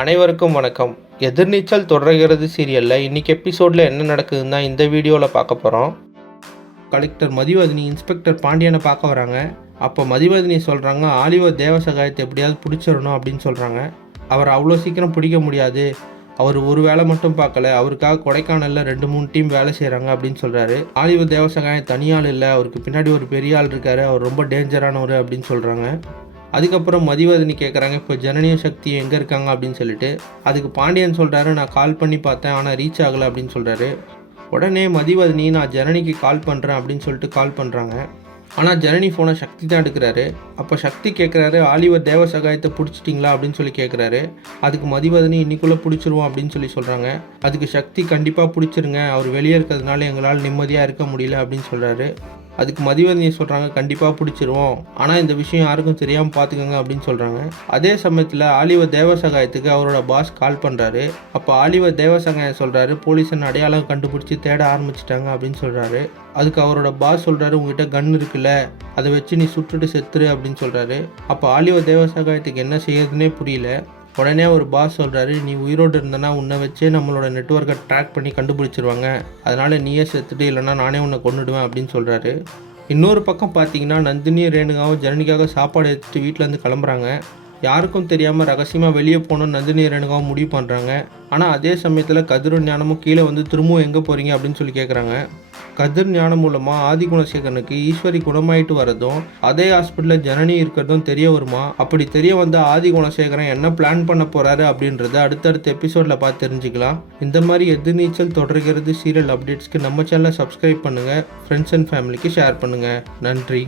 அனைவருக்கும் வணக்கம். எதிர்நீச்சல் தொடர்கிறது சீரியலில் இன்றைக்கி எபிசோடில் என்ன நடக்குதுன்னு தான் இந்த வீடியோவில் பார்க்க போகிறோம். கலெக்டர் மதிவதனி இன்ஸ்பெக்டர் பாண்டியனை பார்க்க வராங்க. அப்போ மதிவதனி சொல்கிறாங்க, ஆலிவர் தேவசகாயத்தை எப்படியாவது பிடிச்சிடணும் அப்படின்னு சொல்கிறாங்க. அவர் அவ்வளோ சீக்கிரம் பிடிக்க முடியாது, அவர் ஒரு வேலை மட்டும் பார்க்கல, அவருக்காக கொடைக்கானலில் 2-3 டீம் வேலை செய்கிறாங்க அப்படின்னு சொல்கிறாரு. ஆலிவர் தேவசகாயம் தனியாள் இல்லை, அவருக்கு பின்னாடி ஒரு பெரிய ஆள் இருக்கார், அவர் ரொம்ப டேஞ்சரானவர் அப்படின்னு சொல்கிறாங்க. அதுக்கப்புறம் மதிவதனி கேட்குறாங்க, இப்போ ஜனனியும் சக்தியும் எங்கே இருக்காங்க அப்படின்னு சொல்லிட்டு. அதுக்கு பாண்டியன் சொல்கிறாரு, நான் கால் பண்ணி பார்த்தேன், ஆனால் ரீச் ஆகலை அப்படின்னு சொல்கிறாரு. உடனே மதிவதனி, நான் ஜனனிக்கு கால் பண்ணுறேன் அப்படின்னு சொல்லிட்டு கால் பண்ணுறாங்க. ஆனால் ஜனனி ஃபோனை சக்தி தான் எடுக்கிறாரு. அப்போ சக்தி கேட்குறாரு, ஆலிவர் தேவசகாயத்தை பிடிச்சிட்டிங்களா அப்படின்னு சொல்லி கேட்குறாரு. அதுக்கு மதிவதனி, இன்னைக்குள்ளே பிடிச்சிருவோம் அப்படின்னு சொல்லி சொல்கிறாங்க. அதுக்கு சக்தி, கண்டிப்பாக பிடிச்சிருங்க, அவர் வெளியே இருக்கிறதுனால எங்களால் நிம்மதியாக இருக்க முடியல அப்படின்னு சொல்கிறாரு. அதுக்கு மதிவதனி சொல்கிறாங்க, கண்டிப்பாக பிடிச்சிருவோம், ஆனால் இந்த விஷயம் யாருக்கும் தெரியாமல் பார்த்துக்கோங்க அப்படின்னு சொல்கிறாங்க. அதே சமயத்தில் ஆலிவர் தேவசகாயத்துக்கு அவரோட பாஸ் கால் பண்ணுறாரு. அப்போ ஆலிவர் தேவசகாயம் சொல்கிறாரு, போலீஸை அடையாளம் கண்டுபிடிச்சி தேட ஆரம்பிச்சிட்டாங்க அப்படின்னு சொல்கிறாரு. அதுக்கு அவரோட பாஸ் சொல்கிறாரு, உங்ககிட்ட கன் இருக்குல்ல, அதை வச்சு நீ சுட்டுட்டு செத்துரு அப்படின்னு சொல்கிறாரு. அப்போ ஆலிவர் தேவசகாயத்துக்கு என்ன செய்யறதுனே புரியல. உடனே ஒரு பாஸ் சொல்கிறாரு, நீ உயிரோடு இருந்தனா உன்னை வச்சே நம்மளோட நெட்வொர்க்கை ட்ராக் பண்ணி கண்டுபிடிச்சிருவாங்க, அதனால் நீயே செத்துட்டு, இல்லைனா நானே உன்னை கொண்டுடுவேன் அப்படின்னு சொல்கிறாரு. இன்னொரு பக்கம் பார்த்தீங்கன்னா, நந்தினியும் ரேணுகாவும் ஜனனிக்காக சாப்பாடு எடுத்துகிட்டு வீட்டிலேருந்து கிளம்புறாங்க. யாருக்கும் தெரியாமல் ரகசியமாக வெளியே போகணும்னு நந்தினி ரேணுகாவும் முடிவு பண்ணுறாங்க. ஆனால் அதே சமயத்தில் கதிரும் ஞானமும் கீழே வந்து திரும்பவும் எங்கே போகிறீங்க அப்படின்னு சொல்லி கேட்குறாங்க. கதிர் ஞானம் மூலமாக ஆதிகுணசேகரனுக்கு ஈஸ்வரி குணமாயிட்டு வரதும் அதே ஹாஸ்பிட்டலில் ஜனனி இருக்கிறதும் தெரிய வருமா. அப்படி தெரிய வந்த ஆதிகுணசேகரன் என்ன பிளான் பண்ண போகிறாரு அப்படின்றத அடுத்தடுத்த எபிசோடில் பார்த்து தெரிஞ்சுக்கலாம். இந்த மாதிரி எதிர்நீச்சல் தொடர்கிறது சீரியல் அப்டேட்ஸ்க்கு நம்ம சேனலை சப்ஸ்கிரைப் பண்ணுங்கள், ஃப்ரெண்ட்ஸ் அண்ட் ஃபேமிலிக்கு ஷேர் பண்ணுங்கள். நன்றி.